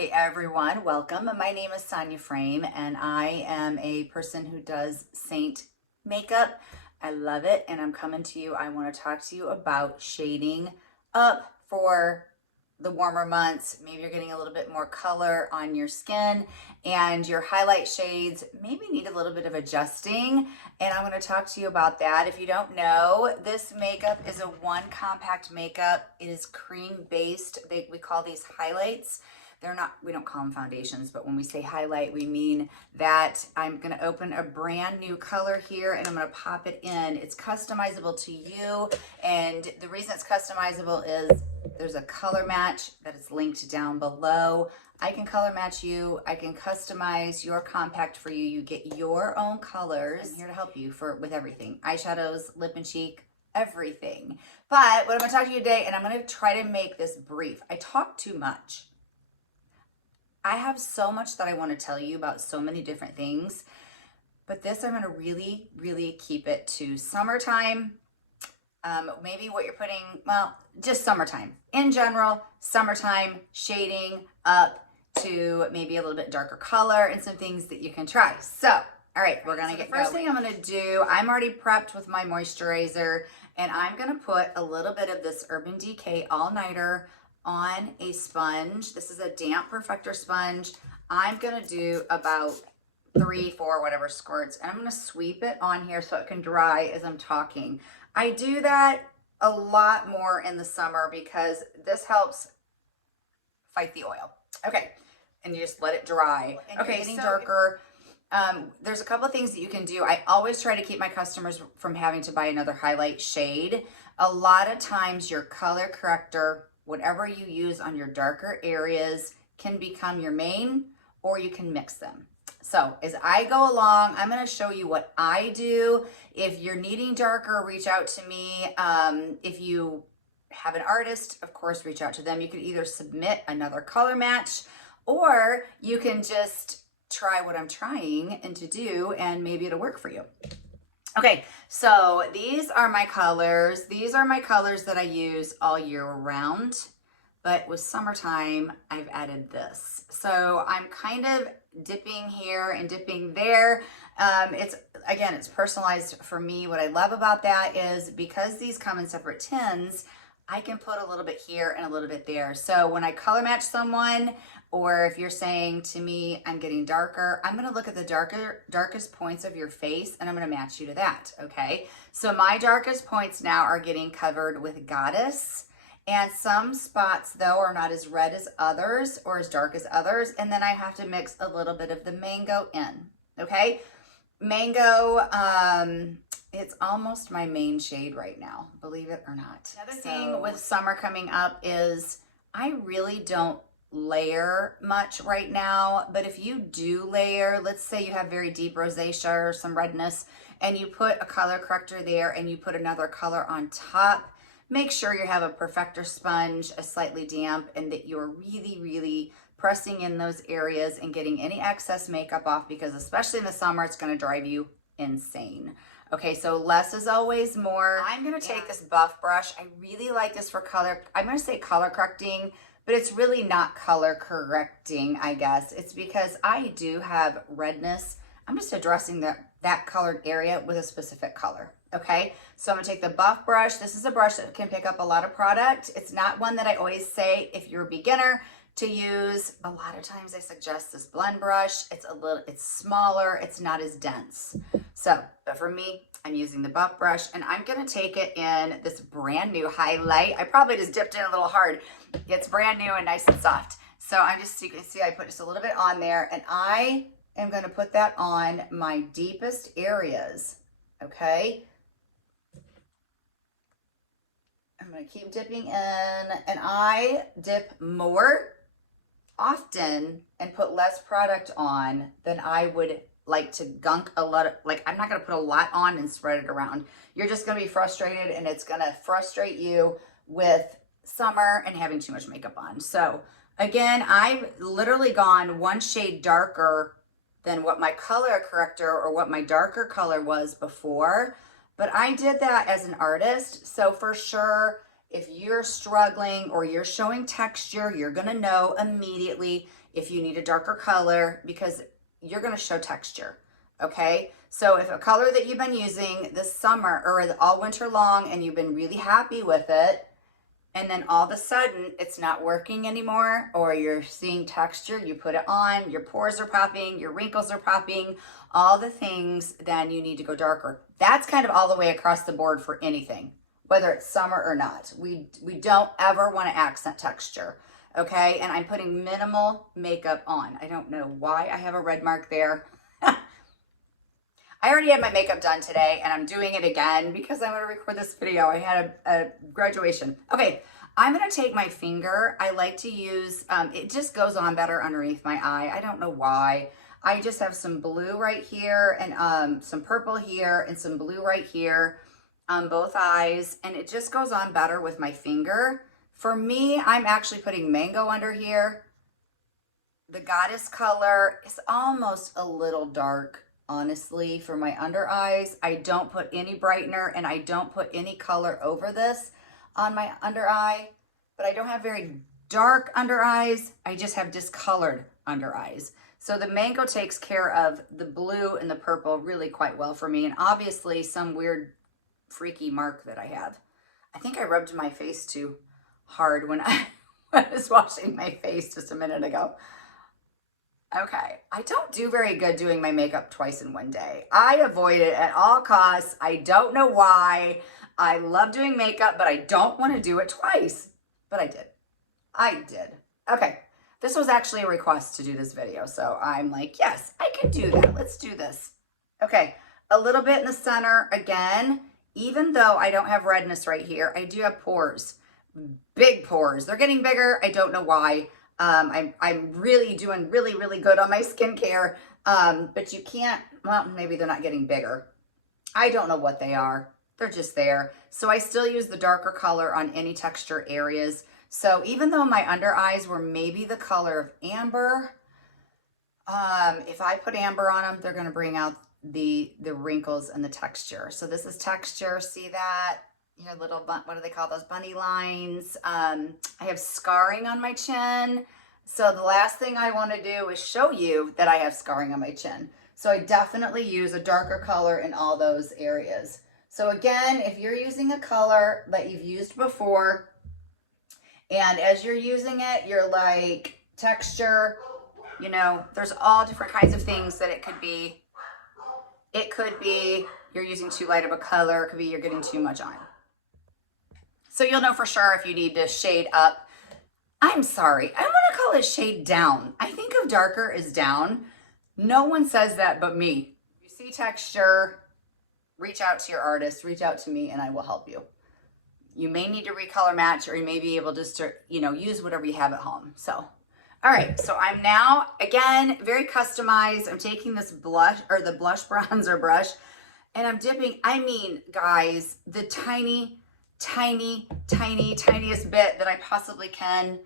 Hey everyone, welcome. My name is Sonia Frame and I am a person who does Seint Makeup. I love it and I'm coming to you. I want to talk to you about shading up for the warmer months. Maybe you're getting a little bit more color on your skin and your highlight shades maybe need a little bit of adjusting, and I'm going to talk to you about that. If you don't know, this makeup is a one compact makeup. It is cream based. We call these highlights. They're not, we don't call them foundations, but when we say highlight, we mean that I'm going to open a brand new color here and I'm going to pop it in. It's customizable to you. And the reason it's customizable is there's a color match that is linked down below. I can color match you. I can customize your compact for you. You get your own colors. I'm here to help you with everything. Eyeshadows, lip and cheek, everything. But what I'm going to talk to you today, and I'm going to try to make this brief. I talk too much. I have so much that I want to tell you about so many different things, but this I'm going to really keep it to summertime. Maybe what you're putting, well, just summertime. In general, summertime, shading up to maybe a little bit darker color and some things that you can try. So, all right, we're going to get going. First thing I'm going to do, I'm already prepped with my moisturizer, and I'm going to put a little bit of this Urban Decay All-Nighter on a sponge. This is a damp perfector sponge. I'm gonna do about 3, 4, whatever squirts, and I'm gonna sweep it on here so it can dry as I'm talking. I do that a lot more in the summer because this helps fight the oil. Okay, and you just let it dry. Okay, getting darker. There's a couple of things that you can do. I always try to keep my customers from having to buy another highlight shade. A lot of times your color corrector, whatever you use on your darker areas, can become your main, or you can mix them. So as I go along, I'm going to show you what I do. If you're needing darker, reach out to me. If you have an artist, of course, reach out to them. You can either submit another color match, or you can just try what I'm trying and to do, and maybe it'll work for you. Okay, so these are my colors. These are my colors that I use all year round, but with summertime, I've added this. So I'm kind of dipping here and dipping there. It's personalized for me. What I love about that is because these come in separate tins, I can put a little bit here and a little bit there. So when I color match someone, or if you're saying to me, I'm getting darker, I'm gonna look at the darkest points of your face and I'm gonna match you to that, okay? So my darkest points now are getting covered with Goddess, and some spots though are not as red as others or as dark as others, and then I have to mix a little bit of the Mango in, okay? Mango, it's almost my main shade right now, believe it or not. Another thing with summer coming up is I really don't layer much right now, but if you do layer, let's say you have very deep rosacea or some redness, and you put a color corrector there and you put another color on top, make sure you have a perfector sponge, a slightly damp, and that you're really pressing in those areas and getting any excess makeup off, because especially in the summer, it's going to drive you insane. Okay, so less is always more. I'm going to take this buff brush. I really like this for color. I'm going to say color correcting, but it's really not color correcting, I guess. It's because I do have redness. I'm just addressing that colored area with a specific color, okay? So I'm gonna take the buff brush. This is a brush that can pick up a lot of product. It's not one that I always say if you're a beginner to use. A lot of times I suggest this blend brush. It's smaller, it's not as dense. So, but for me, I'm using the buff brush, and I'm gonna take it in this brand new highlight. I probably just dipped in a little hard. It's brand new and nice and soft. So you can see I put just a little bit on there, and I am gonna put that on my deepest areas, okay? I'm gonna keep dipping in, and I dip more often and put less product on than I would like to gunk a lot of, like I'm not gonna put a lot on and spread it around. You're just gonna be frustrated, and it's gonna frustrate you with summer and having too much makeup on. So again, I've literally gone one shade darker than what my color corrector or what my darker color was before, but I did that as an artist. So for sure, if you're struggling or you're showing texture, you're gonna know immediately if you need a darker color because you're gonna show texture, okay? So if a color that you've been using this summer or all winter long and you've been really happy with it, and then all of a sudden it's not working anymore, or you're seeing texture, you put it on, your pores are popping, your wrinkles are popping, all the things, then you need to go darker. That's kind of all the way across the board for anything, whether it's summer or not. We don't ever want to accent texture, okay? And I'm putting minimal makeup on. I don't know why I have a red mark there. I already had my makeup done today and I'm doing it again because I'm going to record this video. I had a graduation. Okay, I'm going to take my finger. I like to use, it just goes on better underneath my eye. I don't know why. I just have some blue right here and some purple here and some blue right here on both eyes. And it just goes on better with my finger. For me, I'm actually putting mango under here. The Goddess color is almost a little dark. Honestly, for my under eyes, I don't put any brightener and I don't put any color over this on my under eye, but I don't have very dark under eyes. I just have discolored under eyes. So the mango takes care of the blue and the purple really quite well for me. And obviously some weird freaky mark that I have. I think I rubbed my face too hard when I was washing my face just a minute ago. Okay, I don't do very good doing my makeup twice in one day. I avoid it at all costs. I don't know why. I love doing makeup, but I don't want to do it twice. But I did. I did. Okay, this was actually a request to do this video, so I'm like, yes, I can do that. Let's do this. Okay, a little bit in the center again. Even though I don't have redness right here, I do have pores. Big pores. They're getting bigger. I don't know why. I'm really doing really good on my skincare, but you can't, well, maybe they're not getting bigger. I don't know what they are. They're just there. So I still use the darker color on any texture areas. So even though my under eyes were maybe the color of amber, if I put amber on them, they're going to bring out the wrinkles and the texture. So this is texture. See that? Your little, what do they call those, bunny lines? I have scarring on my chin. So the last thing I want to do is show you that I have scarring on my chin. So I definitely use a darker color in all those areas. So again, if you're using a color that you've used before, and as you're using it, you're like texture, you know, there's all different kinds of things that it could be. It could be you're using too light of a color. It could be you're getting too much on. So you'll know for sure if you need to shade up. I'm sorry, I want to call it shade down. I think of darker as down. No one says that but me. If you see texture, reach out to your artist, reach out to me, and I will help you. You may need to recolor match, or you may be able just to, you know, use whatever you have at home. So, all right, so I'm now, again, very customized. I'm taking this blush, or the blush bronzer brush, and I'm dipping, I mean, guys, the tiniest bit that I possibly can.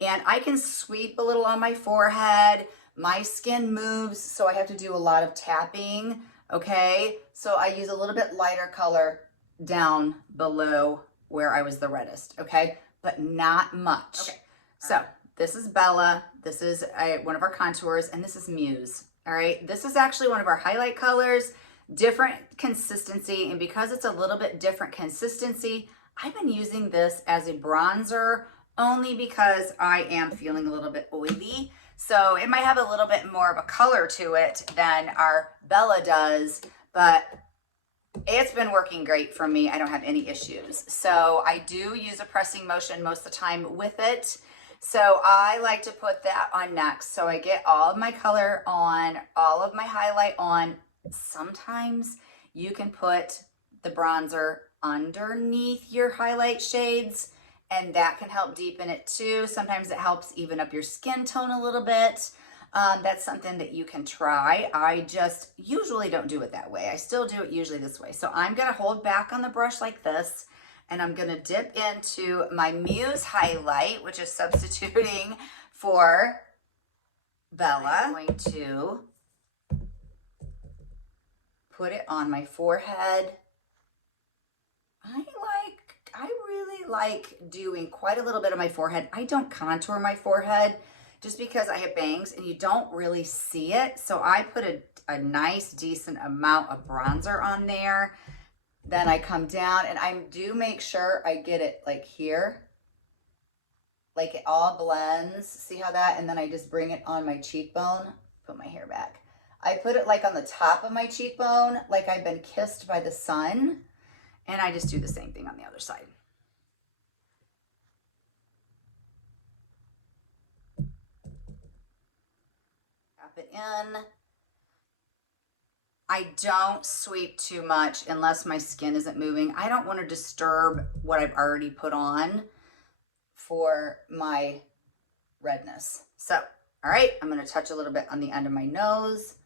And I can sweep a little on my forehead. My skin moves, so I have to do a lot of tapping, okay? So I use a little bit lighter color down below where I was the reddest, okay? But not much. Okay, so this is Bella. This is one of our contours, and this is Muse, all right? This is actually one of our highlight colors. Different consistency, and because it's a little bit different consistency, I've been using this as a bronzer only because I am feeling a little bit oily. So it might have a little bit more of a color to it than our Bella does, but it's been working great for me. I don't have any issues. So I do use a pressing motion most of the time with it. So I like to put that on next. So I get all of my color on, all of my highlight on. Sometimes you can put the bronzer underneath your highlight shades, and that can help deepen it too. Sometimes it helps even up your skin tone a little bit. That's something that you can try. I just usually don't do it that way. I still do it usually this way. So I'm going to hold back on the brush like this, and I'm going to dip into my Muse highlight, which is substituting for Bella. I'm going to put it on my forehead. I really like doing quite a little bit of my forehead. I don't contour my forehead just because I have bangs and you don't really see it. So I put a nice decent amount of bronzer on there. Then I come down and I do make sure I get it like here. Like it all blends. See how that? And then I just bring it on my cheekbone. Put my hair back. I put it like on the top of my cheekbone, like I've been kissed by the sun. And I just do the same thing on the other side. Tap it in. I don't sweep too much unless my skin isn't moving. I don't want to disturb what I've already put on for my redness. So, all right, I'm going to touch a little bit on the end of my nose,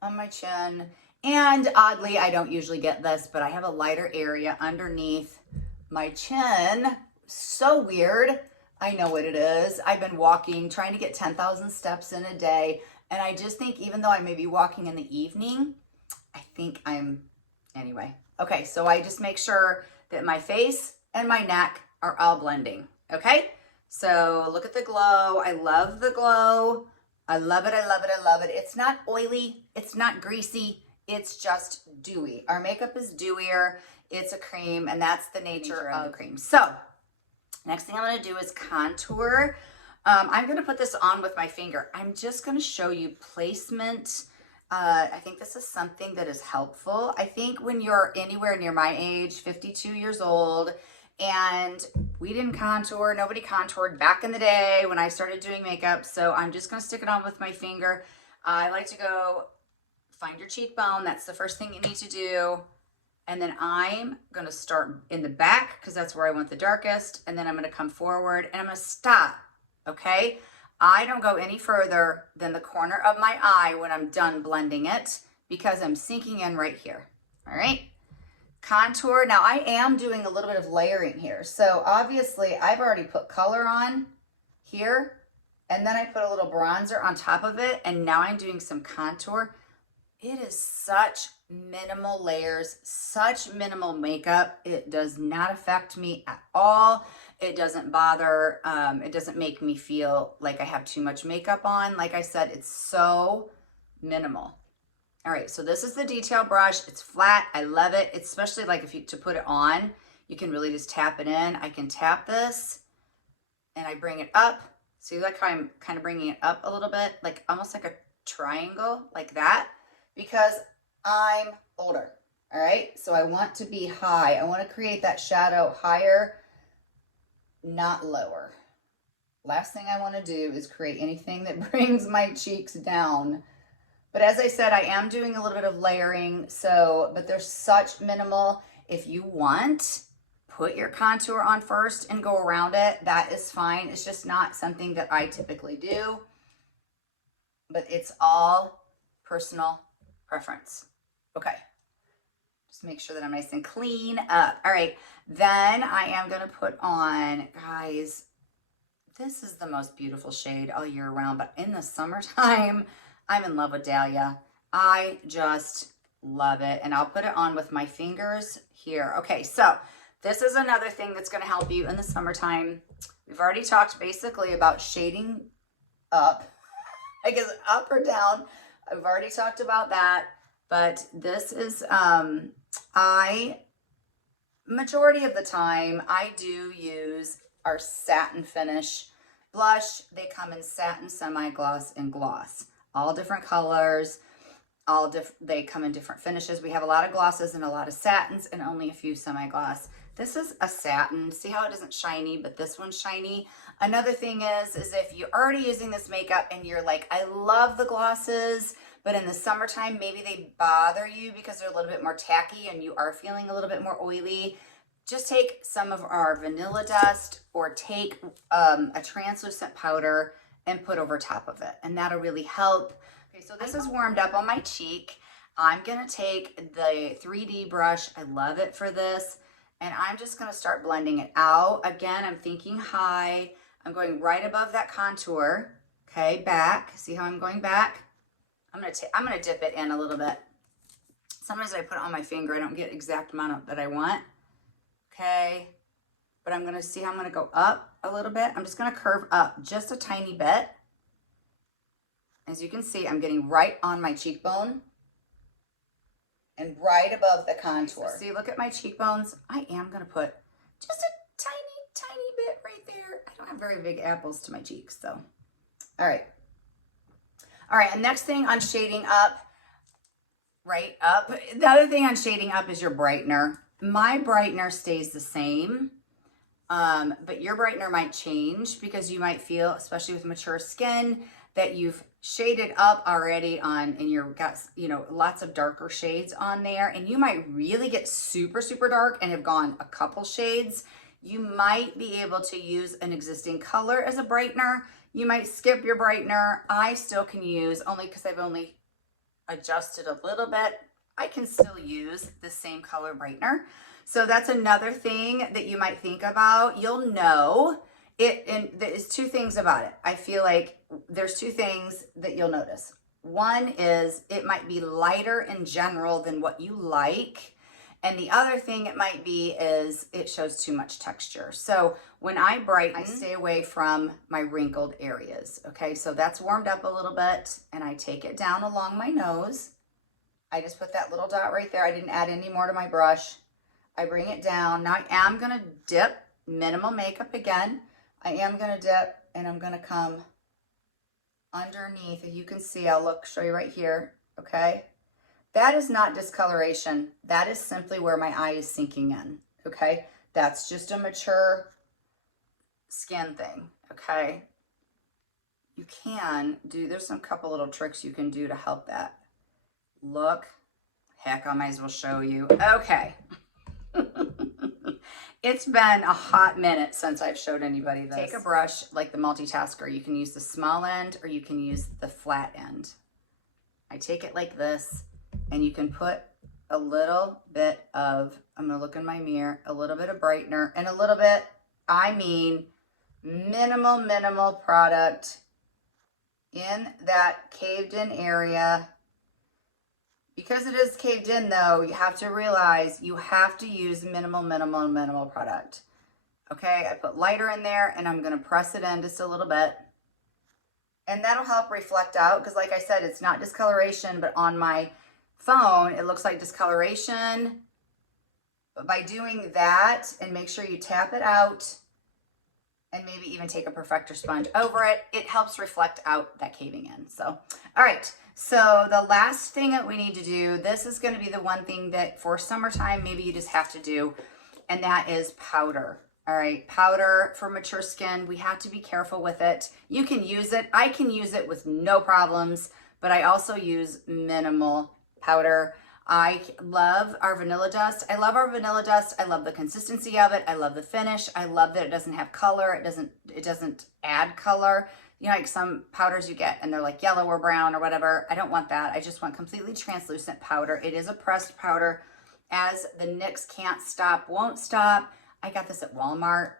on my chin. And oddly, I don't usually get this, but I have a lighter area underneath my chin. So weird. I know what it is. I've been walking, trying to get 10,000 steps in a day. And I just think even though I may be walking in the evening, I think anyway. Okay, so I just make sure that my face and my neck are all blending. Okay, so look at the glow. I love the glow. I love it, I love it, I love it. It's not oily. It's not greasy. It's just dewy. Our makeup is dewier. It's a cream, and that's the nature of the cream. So next thing I'm going to do is contour. I'm going to put this on with my finger. I'm just going to show you placement. I think this is something that is helpful. I think when you're anywhere near my age, 52 years old, and we didn't contour, nobody contoured back in the day when I started doing makeup. So I'm just going to stick it on with my finger. I like to go find your cheekbone. That's the first thing you need to do. And then I'm going to start in the back because that's where I want the darkest. And then I'm going to come forward and I'm going to stop. Okay. I don't go any further than the corner of my eye when I'm done blending it because I'm sinking in right here. All right. Contour. Now I am doing a little bit of layering here. So obviously I've already put color on here and then I put a little bronzer on top of it. And now I'm doing some contour. It is such minimal layers, such minimal makeup. It does not affect me at all. It doesn't bother. It doesn't make me feel like I have too much makeup on. Like I said, it's so minimal. All right, so this is the detail brush. It's flat. I love it. It's especially like if you to put it on, you can really just tap it in. I can tap this and I bring it up. See, like how I'm kind of bringing it up a little bit, like almost like a triangle like that, because I'm older. All right, so I want to be high. I want to create that shadow higher, not lower. Last thing I want to do is create anything that brings my cheeks down. But as I said, I am doing a little bit of layering, but there's such minimal. If you want, put your contour on first and go around it. That is fine. It's just not something that I typically do. But it's all personal preference. Okay. Just make sure that I'm nice and clean up. All right. Then I am going to put on, guys, this is the most beautiful shade all year round. But in the summertime, I'm in love with Dahlia. I just love it. And I'll put it on with my fingers here. Okay, so this is another thing that's going to help you in the summertime. We've already talked basically about shading up. I guess up or down. I've already talked about that. But this is, majority of the time, I do use our Satin Finish blush. They come in satin, semi-gloss, and gloss. All different colors, they come in different finishes. We have a lot of glosses and a lot of satins and only a few semi-gloss. This is a satin. See how it isn't shiny, but this one's shiny. Another thing is if you're already using this makeup and you're like, I love the glosses, but in the summertime, maybe they bother you because they're a little bit more tacky and you are feeling a little bit more oily, just take some of our vanilla dust or take a translucent powder and put over top of it, and that'll really help. Okay, so this is warmed up on my cheek. I'm gonna take the 3D brush. I love it for this, and I'm just gonna start blending it out. Again, I'm thinking high. I'm going right above that contour. Okay, back. See how I'm going back? I'm gonna dip it in a little bit. Sometimes I put it on my finger. I don't get exact amount that I want. Okay, but I'm going to see how I'm going to go up a little bit. I'm just going to curve up just a tiny bit. As you can see, I'm getting right on my cheekbone and right above the contour. So see, look at my cheekbones. I am going to put just a tiny bit right there. I don't have very big apples to my cheeks, so. All right. All right, and next thing on shading up, right up. The other thing on shading up is your brightener. My brightener stays the same, but your brightener might change because you might feel, especially with mature skin, that you've shaded up already on, and you've got, you know, lots of darker shades on there, and you might really get super dark and have gone a couple shades. You might be able to use an existing color as a brightener. You might skip your brightener. I still can use, only because I've only adjusted a little bit, I can still use the same color brightener. So that's another thing that you might think about. You'll know it, and there's two things about it. I feel like there's two things that you'll notice. One is it might be lighter in general than what you like. And the other thing it might be is it shows too much texture. So when I brighten, I stay away from my wrinkled areas. Okay, so that's warmed up a little bit, and I take it down along my nose. I just put that little dot right there. I didn't add any more to my brush. I bring it down. Now I am gonna dip, minimal makeup again. I am gonna dip, and I'm gonna come underneath. As you can see, I'll show you right here, okay? That is not discoloration. That is simply where my eye is sinking in, okay? That's just a mature skin thing, okay? You can do, there's some couple little tricks you can do to help that. Look, heck, I might as well show you. Okay. It's been a hot minute since I've showed anybody this. Take a brush like the multitasker. You can use the small end or you can use the flat end. I take it like this, and you can put a little bit of, I'm gonna look in my mirror, a little bit of brightener, and a little bit, I mean minimal product in that caved in area. Because it is caved in though, you have to realize you have to use minimal product. Okay, I put lighter in there, and I'm gonna press it in just a little bit. And that'll help reflect out, because like I said, it's not discoloration, but on my phone, it looks like discoloration. But by doing that, and make sure you tap it out, and maybe even take a perfector sponge over it, it helps reflect out that caving in. So, all right. So the last thing that we need to do, this is going to be the one thing that for summertime, maybe you just have to do, and that is powder. All right, powder for mature skin, we have to be careful with it. You can use it. I can use it with no problems, but I also use minimal powder. I love our vanilla dust. I love our vanilla dust. I love the consistency of it. I love the finish. I love that it doesn't have color. It doesn't add color. You know, like some powders you get and they're like yellow or brown or whatever. I don't want that. I just want completely translucent powder. It is a pressed powder. As the NYX Can't Stop, Won't Stop. I got this at Walmart.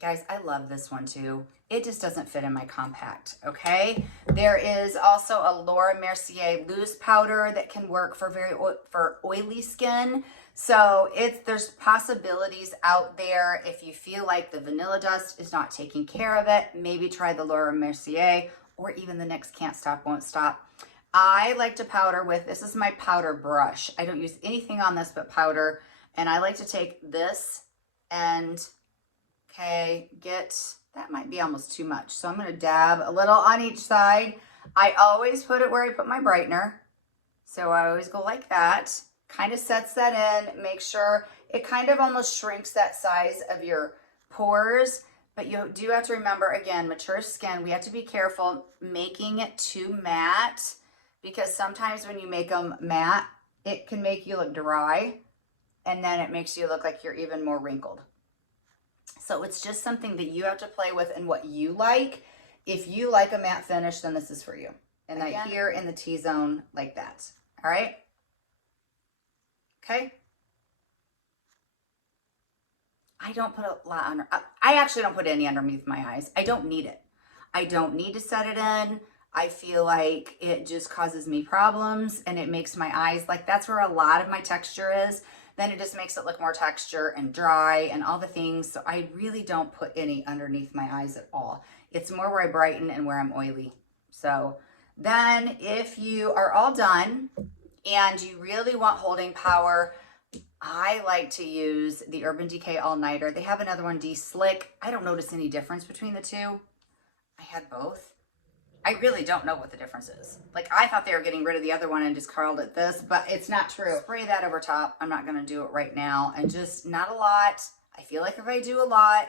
Guys, I love this one too. It just doesn't fit in my compact, okay? There is also a Laura Mercier loose powder that can work for oily skin. So there's possibilities out there. If you feel like the vanilla dust is not taking care of it, maybe try the Laura Mercier or even the NYX Can't Stop, Won't Stop. I like to powder with, this is my powder brush. I don't use anything on this but powder. And I like to take this and, okay, that might be almost too much. So I'm going to dab a little on each side. I always put it where I put my brightener. So I always go like that. Kind of sets that in. Make sure it kind of almost shrinks that size of your pores. But you do have to remember, again, mature skin, we have to be careful making it too matte, because sometimes when you make them matte, it can make you look dry, and then it makes you look like you're even more wrinkled. So it's just something that you have to play with and what you like. If you like a matte finish, then this is for you. And like here in the T-zone, like that. All right? Okay? I don't put a lot under. I actually don't put any underneath my eyes. I don't need it. I don't need to set it in. I feel like it just causes me problems, and it makes my eyes, like that's where a lot of my texture is. then it just makes it look more texture and dry and all the things. So I really don't put any underneath my eyes at all. It's more where I brighten and where I'm oily. So then if you are all done and you really want holding power, I like to use the Urban Decay All Nighter. They have another one, D-Slick. I don't notice any difference between the two. I had both. I really don't know what the difference is. Like, I thought they were getting rid of the other one and just called it this, but it's not true. Spray that over top. I'm not going to do it right now. And just not a lot. I feel like if I do a lot,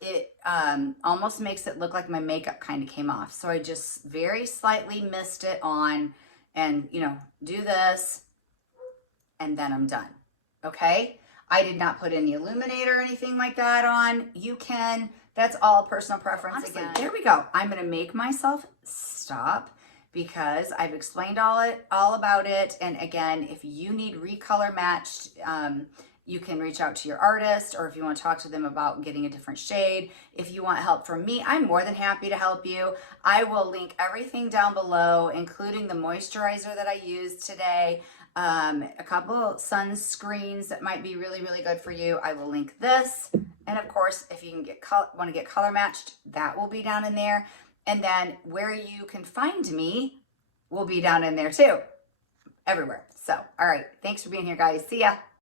it almost makes it look like my makeup kind of came off. So I just very slightly mist it on and, you know, do this and then I'm done. Okay? I did not put any illuminator or anything like that on. You can. That's all personal preference. Honestly, again. There we go. I'm going to make myself stop because I've explained all about it. And again, if you need recolor matched, you can reach out to your artist, or if you want to talk to them about getting a different shade. If you want help from me, I'm more than happy to help you. I will link everything down below, including the moisturizer that I used today. A couple sunscreens that might be really, really good for you. I will link this. And of course, if you can want to get color matched, that will be down in there. And then where you can find me will be down in there too. Everywhere. So, all right. Thanks for being here, guys. See ya.